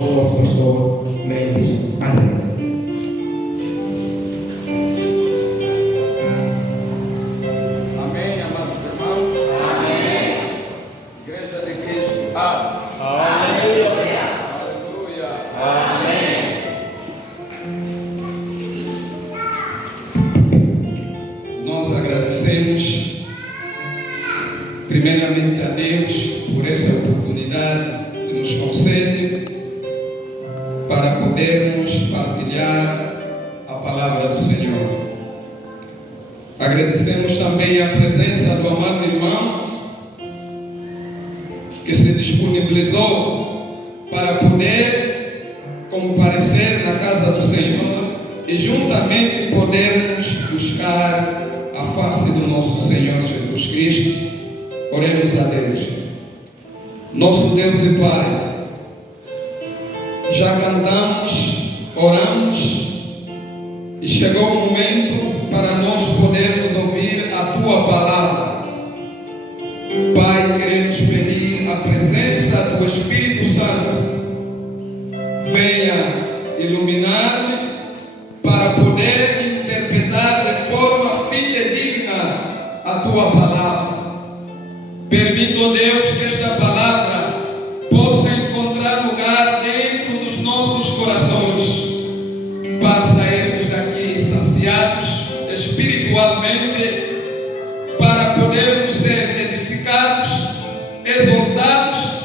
nosso pastor Mendes André. Amém, amados irmãos. Amém. Igreja de Cristo. Aleluia. Aleluia. Amém. Nós agradecemos primeiramente a Deus por essa oportunidade que nos concede para podermos partilhar a palavra do Senhor. Agradecemos também a presença do amado irmão que se disponibilizou para poder comparecer na casa do Senhor e juntamente podermos buscar a face do nosso Senhor Jesus Cristo. Oremos a Deus. Nosso Deus e Pai, já cantamos, oramos e chegou o momento para nós podermos ouvir a Tua palavra. Pai, queremos pedir a presença do Espírito Santo. Venha iluminar-me para poder interpretar de forma fidedigna a Tua palavra. Permita, ó Deus, que esta palavra possa encontrar lugar dentro dos nossos corações, para sairmos daqui saciados espiritualmente, para podermos ser edificados, exortados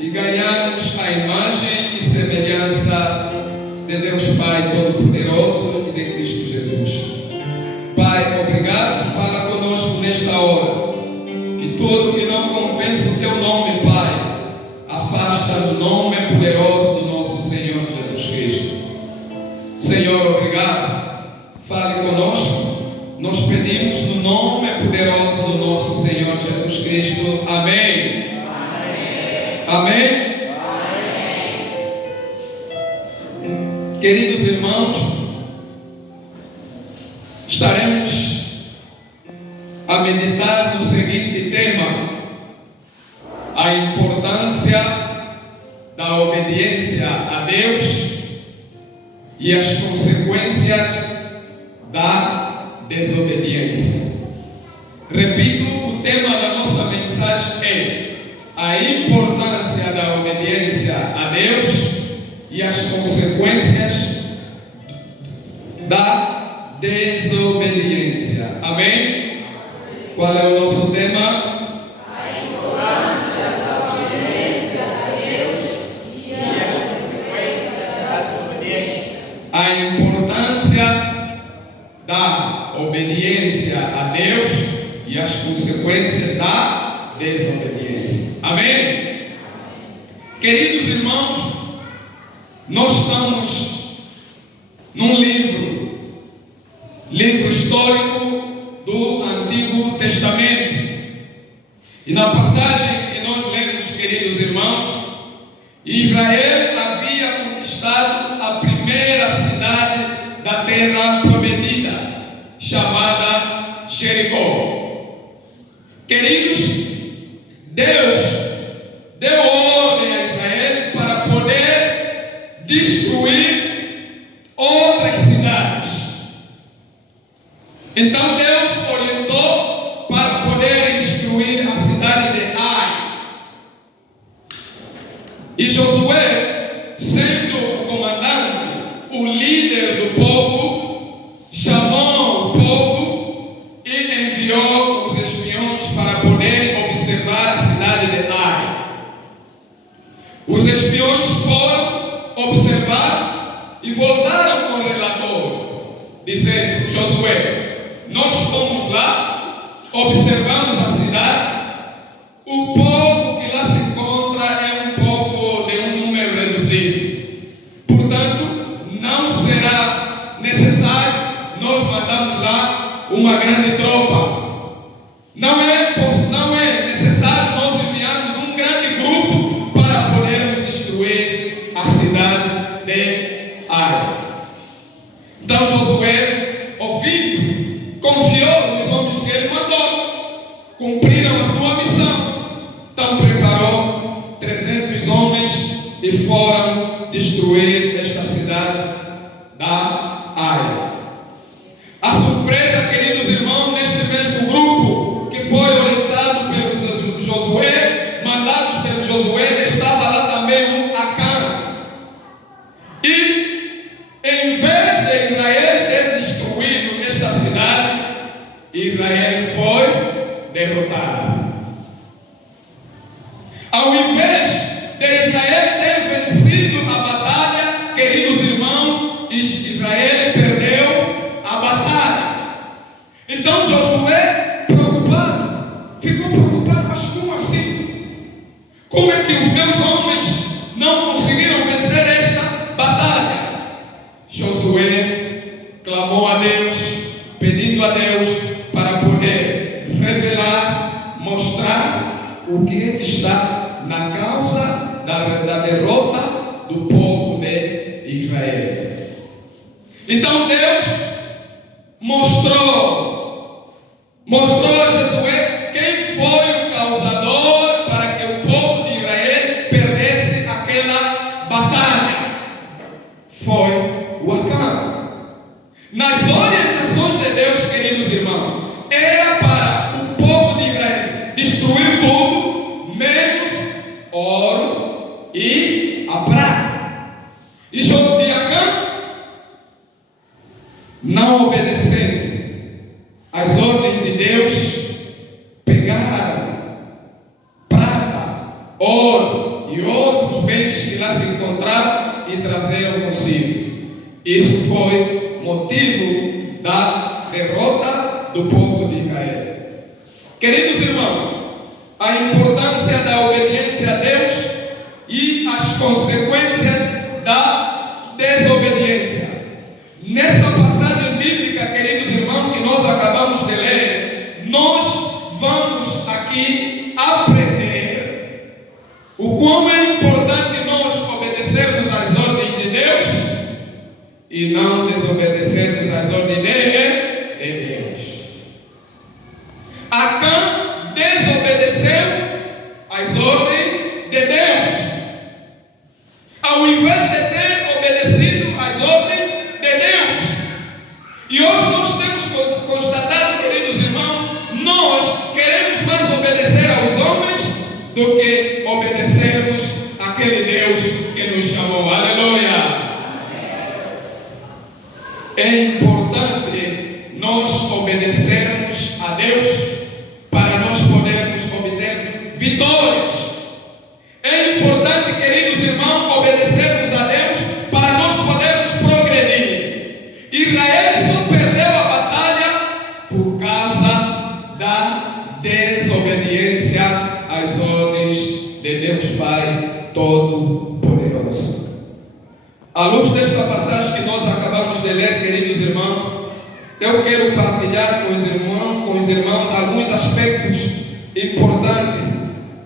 e ganharmos a imagem e semelhança de Deus Pai Todo-Poderoso e de Cristo Jesus. Pai, obrigado, fala conosco nesta hora. E tudo que não confessa o Teu nome, Pai, afasta no nome poderoso do nosso Senhor Jesus Cristo. Senhor, obrigado. Fale conosco. Nós pedimos no nome poderoso do nosso Senhor Jesus Cristo. Amém. Amém. Amém. Amém. Queridos irmãos, estaremos a meditar no seguinte tema: a importância da obediência a Deus e as consequências da desobediência. Repito, o tema da nossa mensagem é a importância da obediência a Deus e as consequências da desobediência. Amém? Qual é o nosso tema? A importância da obediência a Deus e as consequências da desobediência. A importância da obediência a Deus e as consequências da desobediência. Amém? Queridos irmãos, nós estamos num livro histórico do Antigo Testamento. E na passagem que nós lemos, queridos irmãos, Israel havia conquistado a primeira cidade da terra prometida, chamada Jericó. Queridos, Deus deu ordem a Israel para poder destruir outras cidades. Então Deus orientou para poderem destruir a cidade de Ai. E Josué, sendo o comandante, o líder do povo, chamou o povo e enviou os espiões para poderem observar a cidade de Ai. Os espiões foram observar e voltaram com o relator, dizendo: Josué, nós fomos lá, observamos a cidade, o povo que lá se encontra é um povo de um número reduzido. Portanto, não será necessário nós mandarmos lá uma grande tropa. Não é necessário nós enviarmos um grande grupo para podermos destruir a cidade de Ai. Então Josué, ouvindo, confiou nos homens que ele mandou, cumpriram a sua missão. Então preparou 300 homens e foram destruir esta cidade da Ai. A surpresa, queridos irmãos, neste mesmo grupo que foi orientado pelo Josué, mandados pelo Josué, estava lá também um Acã. E em vez de Israel ter destruído esta cidade, Israel foi derrotado. Ao invés de Israel ter vencido a batalha, queridos irmãos, Israel perdeu a batalha. Então Josué, ficou preocupado, mas como assim? Como é que os meus homens não conseguiram vencer esta batalha? Josué clamou a Deus, pedindo a Deus para poder revelar, mostrar o que está na causa da derrota do povo de Israel. Então Deus mostrou a Josué quem foi o causador para que o povo de Israel perdesse aquela batalha. Foi o Acã. Nas orientações de Deus, queridos irmãos, era para o povo de Israel destruir tudo, menos ouro e a prata. E Acã, não obedecendo às ordens de Deus, pegaram prata, ouro e outros bens que lá se encontravam e trazeram consigo. Isso foi motivo da derrota do povo de Israel. Queridos irmãos, a importância da obediência a Deus e as consequências da desobediência. Nessa passagem bíblica, queridos irmãos, que nós acabamos de ler, nós vamos aqui aprender o quão é importante nós obedecermos às ordens de Deus e não desobedecermos às ordens de Deus. Acã desobedeceu às ordens de Deus. Ao invés de ter obedecido às ordens de Deus. E hoje nós temos constatado, queridos irmãos, nós queremos mais obedecer aos homens do que obedecermos àquele Deus que nos chamou. Aleluia! É importante nós obedecermos a Deus para nós podermos obter vitórias. É importante, queridos irmãos, obedecermos a Deus para nós podermos progredir. Israel só perdeu a batalha por causa da desobediência às ordens de Deus Pai Todo-Poderoso. À luz desta passagem que nós acabamos de ler, queridos irmãos, eu quero partilhar com os irmãos alguns aspectos importantes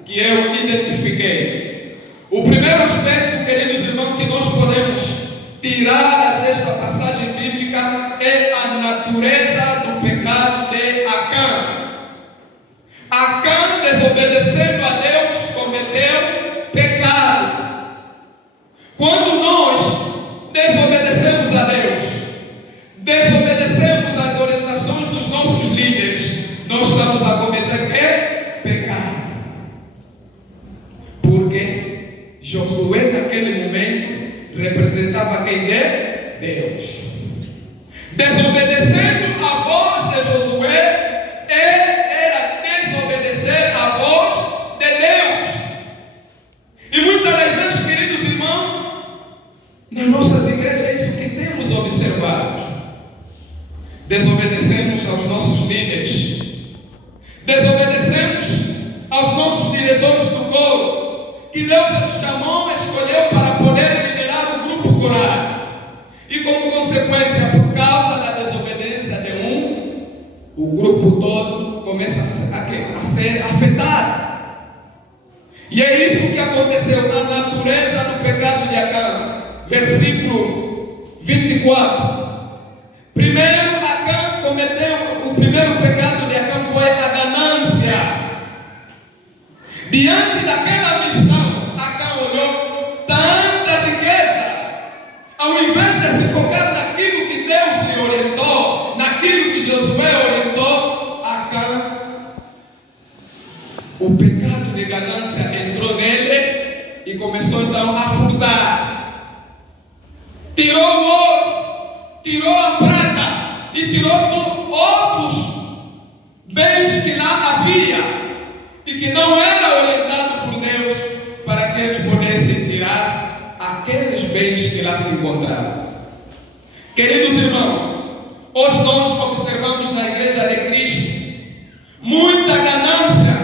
que eu identifiquei. O primeiro aspecto, queridos irmãos, que nós podemos tirar desta passagem bíblica é a natureza do pecado de Acã. Acã, desobedecendo a Deus, cometeu pecado. Quando nós desobedecemos a Deus, desobedecemos às orientações dos nossos líderes, nós estamos a cometer pecado. Porque Josué naquele momento representava quem é? Deus. Desobedecendo a voz de Josué era desobedecer a voz de Deus. E muitas das vezes, queridos irmãos, nas nossas igrejas é isso que temos observado. Desobedecemos aos nossos líderes, desobedecemos aos nossos diretores do coro, que Deus os chamou, escolheu para poder liderar o grupo coral. E como consequência, por causa da desobediência de um, o grupo todo começa a ser afetado. E é isso que aconteceu na natureza do pecado de Acã. Versículo 24. Primeiro, Acã cometeu, o primeiro pecado de Acã foi a ganância. Diante daquela missão, Acã olhou tanta riqueza a se focar naquilo que Deus lhe orientou, naquilo que Josué orientou, Acã, o pecado de ganância entrou nele e começou então a furtar. Tirou o ouro, tirou a prata e tirou outros bens que lá havia e que não era orientado por Deus para que eles pudessem tirar aqueles bens que lá se encontravam. Queridos irmãos, hoje nós observamos na igreja de Cristo muita ganância.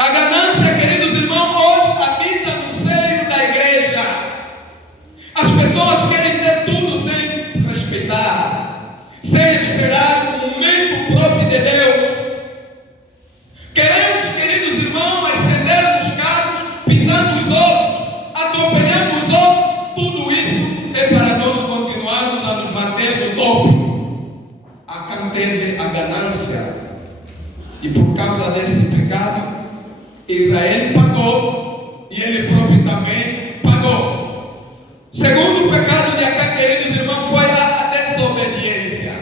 A ganância, queridos irmãos, hoje habita no seio da igreja. As pessoas querem ter tudo sem respeitar, sem esperar o momento próprio de Deus. Queremos, queridos irmãos, ascender nos carros, pisando os outros, atropelando os outros. Tudo isso é para nós continuarmos a nos manter no topo. Acã teve a ganância e por causa desse pecado Israel pagou e ele próprio também pagou. Segundo pecado de Acã, queridos irmãos, foi a desobediência.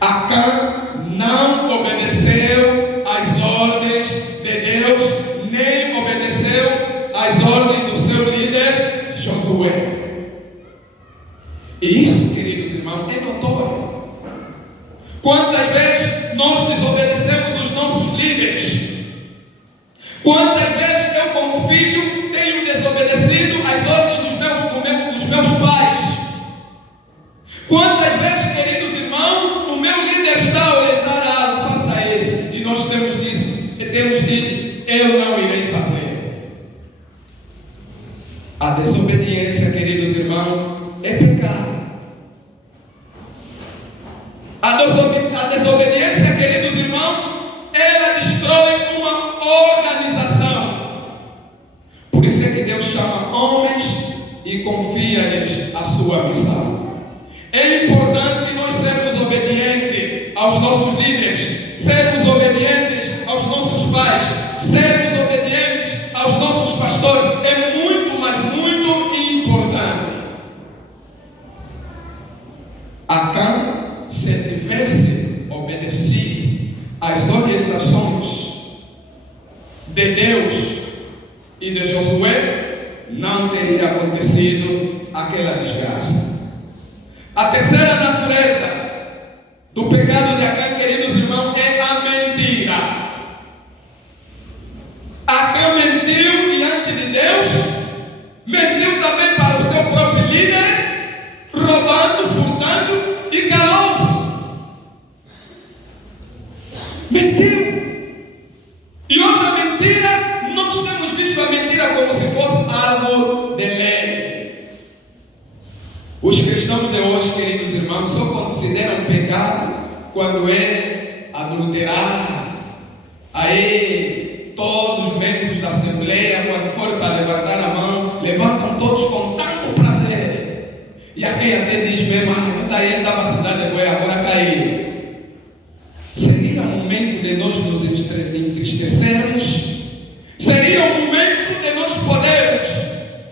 Acã não obedeceu às ordens de Deus, nem obedeceu às ordens do seu líder Josué. E isso, queridos irmãos, é notório. Quantas vezes nós desobedecemos os nossos líderes? Quantas vezes eu, como filho, tenho desobedecido às ordens dos meus pais? Quantas vezes, queridos irmãos, o meu líder está orientado, faça isso, e nós temos dito, eu não irei fazer. A desobediência, queridos irmãos, é pecado. A desobediência, queridos irmãos, ela destrói uma organização. Por isso é que Deus chama homens e confia-lhes a sua missão. É importante nós sermos obedientes aos nossos líderes, sermos obedientes aos nossos pais, sermos obedientes aos nossos pastores. É muito, mas muito importante. Acã, se tivesse obedecido às orientações de Deus e de Josué, não teria acontecido aquela desgraça. A terceira natureza do pecado de Acã, queridos irmãos, é a mentira. Acã mentiu diante de Deus, mentiu também para o seu próprio líder, roubando, furtando, e calou-se. Mentiu. E hoje a mentira, nós temos visto a mentira como se fosse algo de lei. Os cristãos de hoje, queridos irmãos, só consideram pecado quando é adulterar. Aí todos os membros da Assembleia, quando forem para levantar a mão, levantam todos com tanto prazer. E aqui até diz mesmo, ele estava na cidade de Goiás, agora caiu. Seria um momento de nós nos entristecermos? Seria um momento de nós podermos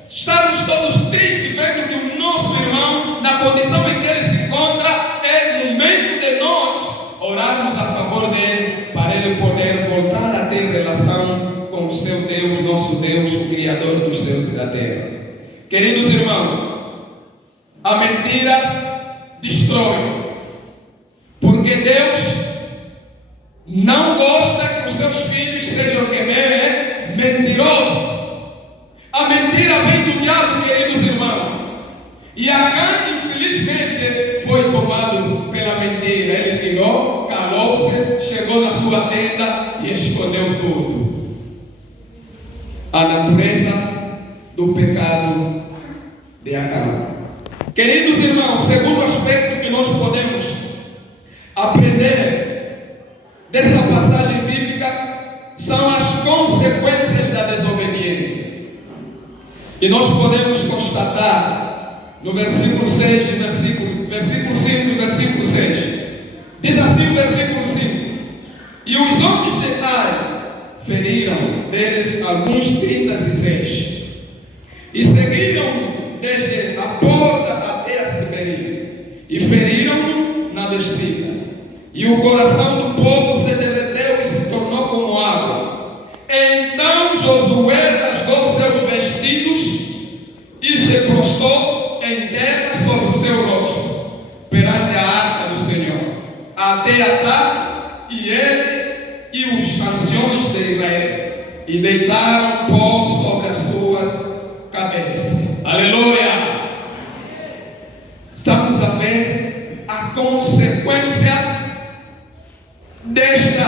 estarmos todos tristes, vendo que o nosso irmão, na condição em que ele se encontra, é momento de nós orarmos a favor dele, para ele poder voltar a ter relação com o seu Deus, nosso Deus, o Criador dos céus e da terra. Queridos irmãos, a mentira destrói, porque Deus não gosta que os seus filhos sejam mentirosos. A mentira vem do diabo, queridos irmãos, e Acã, infelizmente, foi tomado pela mentira. Ele tirou, calou-se, chegou na sua tenda e escondeu tudo. A natureza do pecado de Acã. Queridos irmãos, segundo aspecto que nós podemos aprender dessa passagem bíblica são as consequências da desobediência. E nós podemos constatar no versículo 6, versículo 5 e versículo 6. Diz assim o versículo 5: E os homens de Ai feriram deles alguns 36. E a porta até a se ferir, e feriram-no na descida. E o coração do povo se derreteu e se tornou como água. Então Josué rasgou seus vestidos e se prostrou em terra sobre o seu rosto, perante a arca do Senhor, até a tarde, e ele e os anciões de Israel, e deitaram pó sobre a sua cabeça. Aleluia! Estamos a ver a consequência deste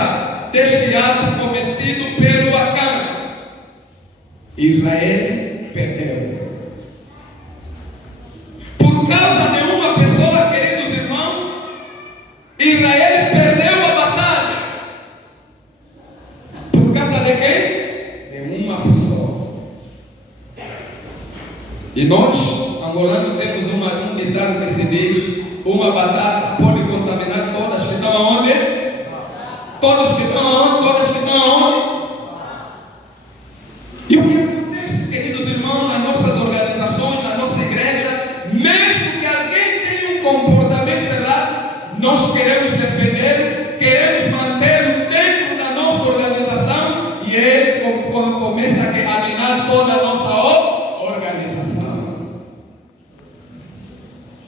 ato cometido pelo Acã. Israel perdeu. Por causa de uma pessoa, queridos irmãos, Israel perdeu a batalha. Por causa de quem? De uma pessoa. E nós, angolanos, temos um ditado que se diz: uma batata pode contaminar todas que estão aonde? Todos que estão aonde? Todas que estão aonde? E o que acontece, queridos irmãos, nas nossas organizações, na nossa igreja, mesmo que alguém tenha um comportamento errado, nós queremos defender, queremos mantê-lo dentro da nossa organização, e ele começa a minar toda a nossa organização.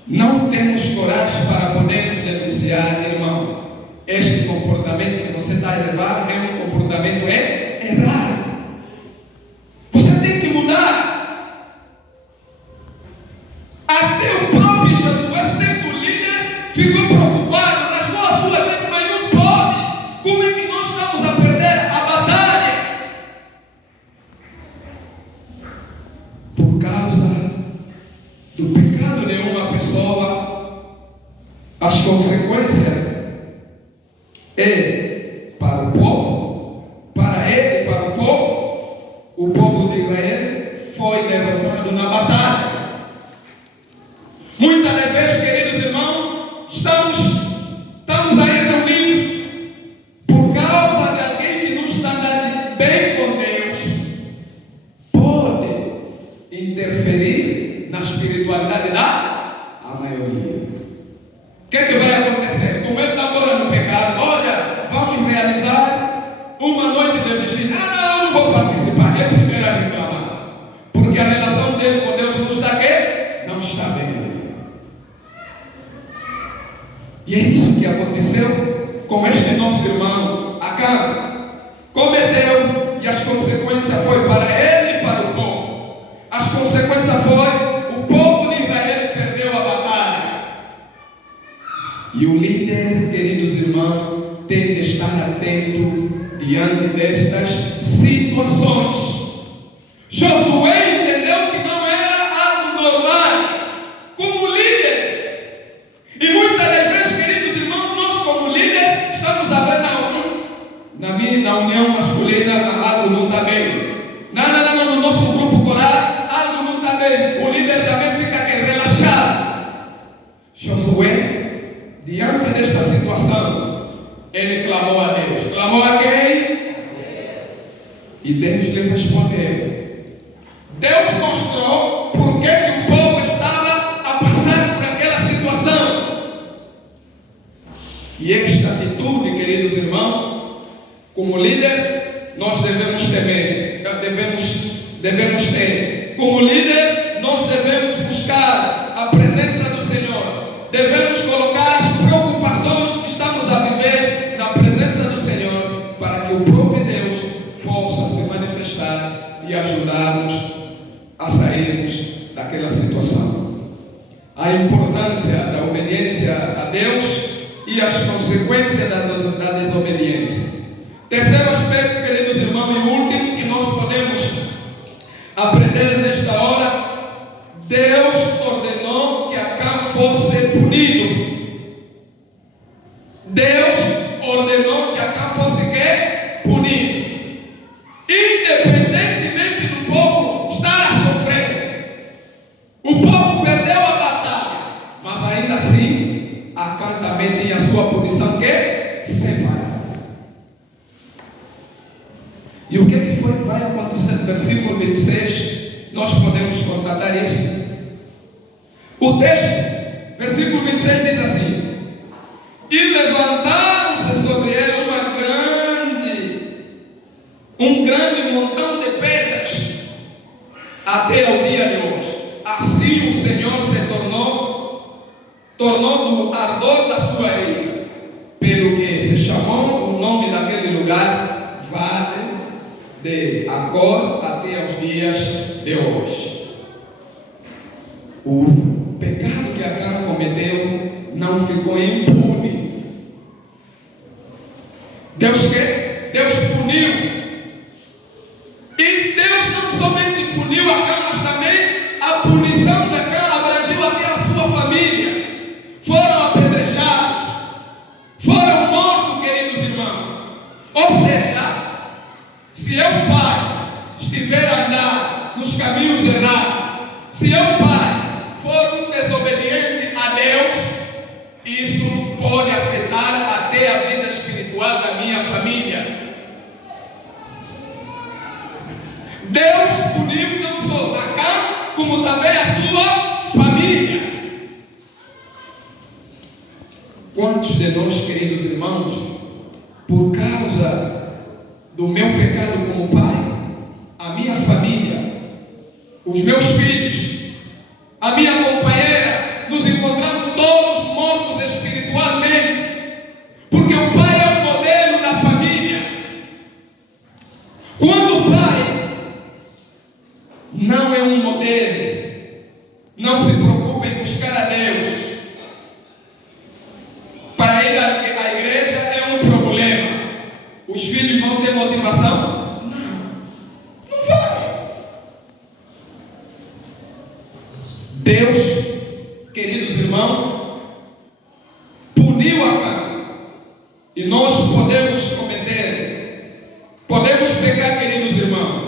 Não temos coragem para podermos denunciar, irmão. Este comportamento que você está a levar é um comportamento errado. Você tem que mudar. Até o próprio Jesus, sendo líder, ficou preocupado, rasgou a sua vez, mas não pode. Como é que nós estamos a perder a batalha? Por causa do pecado de uma pessoa, as consequências para o povo, para ele, para o povo de Israel foi derrotado na batalha. Muitas das vezes, queridos irmãos, estamos aí reunidos por causa de alguém que não está andando bem com Deus, pode interferir na espiritualidade da maioria. O que é que vai acontecer? Como ele está morando no pecado, olha, vamos realizar uma noite de vigília. Não vou participar. É o primeiro a reclamar, porque a relação dele com Deus não está aqui, não está bem. E é isso que aconteceu com este nosso irmão Acã. Cometeu, e as consequências foi para ele e para o povo. As consequências foi: o povo de Israel perdeu a batalha. E o líder, queridos irmãos, tem que estar atento diante destas situações. Josué entendeu que não era algo normal como líder. E muitas das vezes, queridos irmãos, nós como líder estamos a ver na união masculina algo não está bem. Não, no nosso grupo coral algo não está bem. O líder também fica aqui relaxado. Josué, diante desta situação, ele clamou a Deus. Clamou a quem? E Deus lhe respondeu. Deus mostrou por que o povo estava a passar por aquela situação. E esta atitude, queridos irmãos, como líder, nós devemos temer, devemos ter. Como líder, nós devemos buscar a presença do Senhor. Devemos colocar as preocupações que estamos a viver na presença do Senhor, para que o próprio Deus possa se manifestar e ajudar-nos a sairmos daquela situação. A importância da obediência a Deus e as consequências da desobediência. Terceiro aspecto, queridos irmãos, e último que nós podemos aprender nesta hora: Deus ordenou que Acã fosse punido. Deus ordenou que Acã fosse punido. Independentemente do povo estar a sofrer, o povo perdeu a batalha, mas ainda assim Acã também tinha a sua punição separada. E o que vai acontecer no versículo 26? Nós podemos constatar isso. O texto, versículo 26 diz assim: e levantaram-se sobre ele um grande montão de pedras, até ao dia de hoje. Assim o Senhor se tornou do ardor da sua ira, pelo que se chamou o nome daquele lugar Vale de Acor até aos dias de hoje. O pecado que Acã cometeu não ficou impune. Deus puniu. E Deus não somente puniu Acã, mas também a punição de Acã abrangiu até a sua família. Foram apedrejados, foram mortos, queridos irmãos. Ou seja, se eu, pai, estiver a andar nos caminhos errados, se eu, pai, for um desobediente a Deus, isso pode afetar até a vida espiritual da minha família. Deus puniu não só Acã, como também a sua família. Quantos de nós, queridos irmãos, por causa do meu pecado como pai, a minha família, os meus filhos, a minha companheira, nos encontramos todos mortos espiritualmente, porque o pai é o modelo da família. Quando o pai não é um modelo, não se preocupa em buscar a Deus, para ir à igreja é um problema. Os filhos vão ter motivação? Não vai. Deus, queridos irmãos, puniu Acã. E nós podemos pecar, queridos irmãos,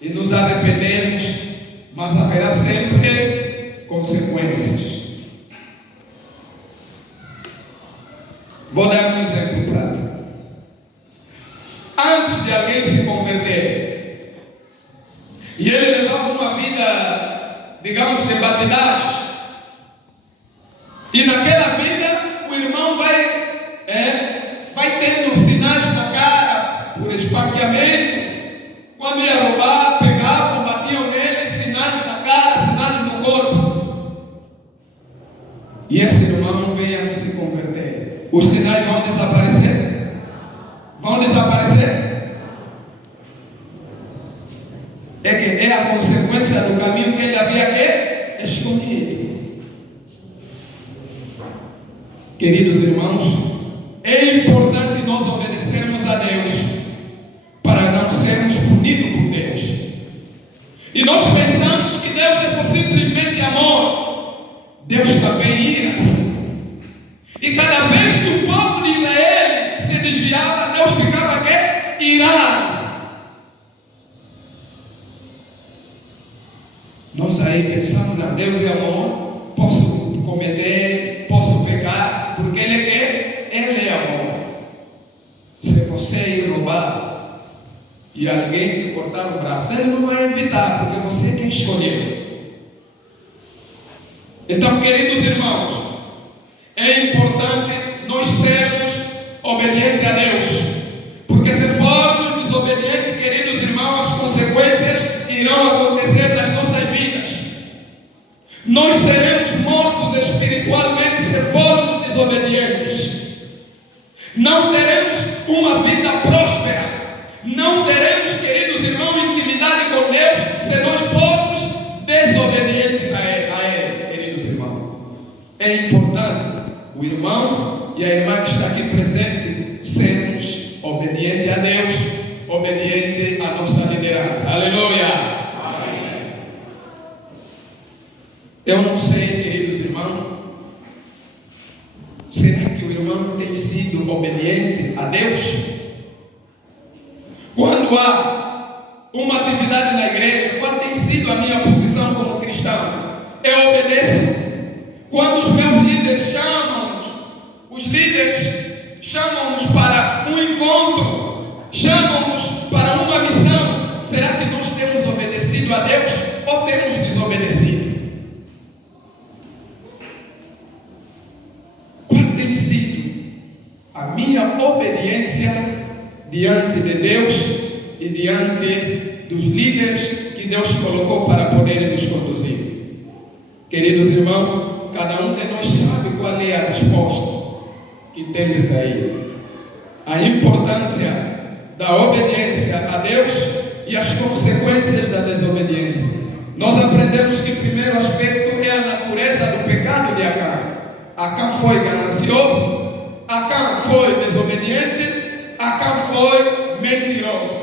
e nos arrependemos, mas haverá sempre consequências. Vou dar um exemplo prático. Antes de alguém se converter, e ele levava uma vida, digamos, de batidagem, e naquela vida o irmão vai tendo sinais na cara por esfaqueamento. Quando ia roubar, pegavam, batiam nele, sinais na cara, sinais no corpo. E esse irmão vem a se converter. Os sinais vão desaparecer? Vão desaparecer? É que é a consequência do caminho que ele havia escolhido. Queridos irmãos, é importante nós obedecermos a Deus para não sermos punidos por Deus. E nós pensamos que Deus é só simplesmente amor. Deus também ira-se. E cada vez que o povo de Israel se desviava, Deus ficava irado. Nós aí pensamos, não, Deus é amor, posso cometer, posso pecar, porque Ele é amor. Se você ir roubar e alguém te cortar o braço, Ele não vai evitar, porque você é quem escolheu. Então, queridos irmãos, é importante nós sermos obedientes a Deus, porque se formos desobedientes, queridos irmãos, as consequências irão acontecer nas nossas vidas. Nós seremos mortos espiritualmente se formos desobedientes. Não teremos uma vida próspera. Não teremos, queridos irmãos, intimidade com Deus se nós formos desobedientes a Ele, queridos irmãos. É importante o irmão e a irmã que está aqui presente sermos obedientes a Deus, obedientes à nossa liderança. Aleluia! Amém. Eu não sei, queridos irmãos, será que o irmão tem sido obediente a Deus? Quando há uma atividade na igreja, qual tem sido a minha posição como cristão? Eu obedeço. Quando os meus líderes chamam-nos para um encontro, chamam-nos para uma missão, será que nós temos obedecido a Deus ou temos desobedecido? diante de Deus e diante dos líderes que Deus colocou para poderem nos conduzir. Queridos irmãos, cada um de nós sabe qual é a resposta que temos aí. A importância da obediência a Deus e as consequências da desobediência. Nós aprendemos que o primeiro aspecto é a natureza do pecado de Acã. Acã foi ganancioso, Acã foi desobediente, Acã foi mentiroso.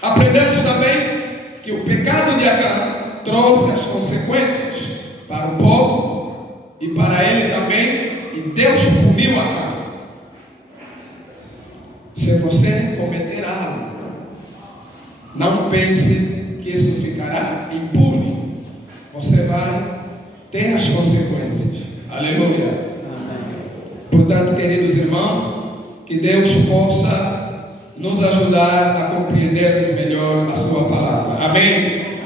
Aprendemos também que o pecado de Acã trouxe as consequências para o povo e para ele também, e Deus puniu Acã. Se você cometer algo, não pense que isso ficará impune. Você vai ter as consequências. Aleluia. Portanto, queridos irmãos, que Deus possa nos ajudar a compreendermos melhor a sua palavra. Amém?